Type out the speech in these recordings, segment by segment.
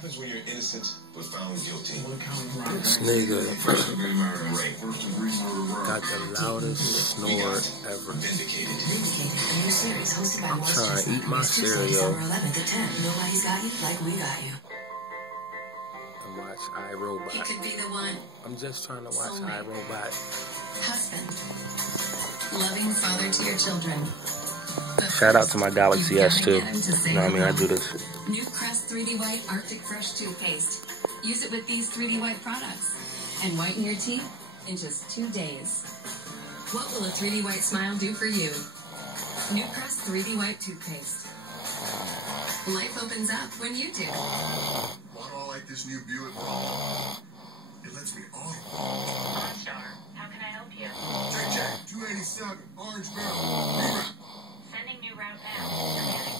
happens when you're innocent but found guilty? This nigga got the loudest snore ever. I'm trying to eat my cereal and watch iRobot. He could be the one. I'm just trying to watch iRobot. Husband. Loving father to your children. Shout out to my Galaxy S too. You know what I mean? I do this. New Crest 3D White Arctic Fresh toothpaste. Use it with these 3D White products and whiten your teeth in just 2 days. What will a 3D White smile do for you? New Crest 3D White toothpaste. Life opens up when you do. Why do I like this new Buick? It lets me auto. OnStar, how can I help you? JJ, 287, Orange Barrel. Sending new route now.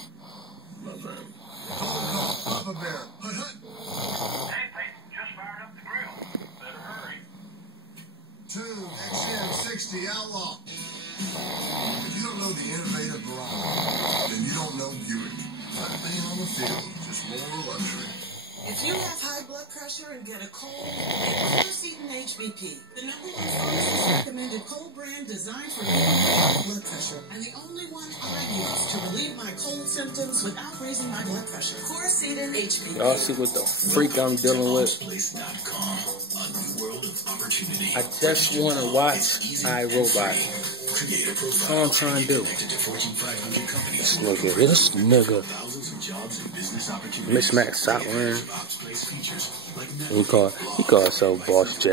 My bad. Call, Papa Bear. Hut, hut. Hey, Pete, just fired up the grill. Better hurry. 2 XM60 Outlaw. If you don't know the innovative barometer, then you don't know Buick. Not being on the field, just more luxury. If you have high blood pressure and get a cold, take Quercetin HBP, the #1 pharmacist recommended cold brand designed for low blood pressure, and the only one I use to relieve my cold symptoms without raising my blood pressure. Quercetin HBP. Y'all see what the freak I'm dealing with? I just want to watch iRobot. That's all I'm trying to do. This nigga. Mismatch stop wearing. He called himself Boss J.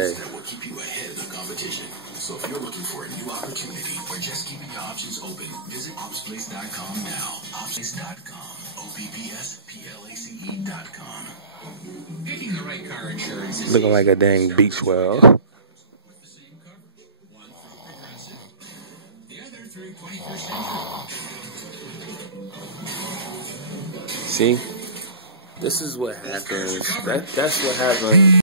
So if you're looking for a new opportunity or just keeping your options open, visit OpsPlace.com now. OpsPlace.com. OPPSPLACE.com. Picking the right car insurance is Looking like a dang beach whale. the same coverage. One through Progressive, the other through 21st Century. See? This is what happens. That's what happens.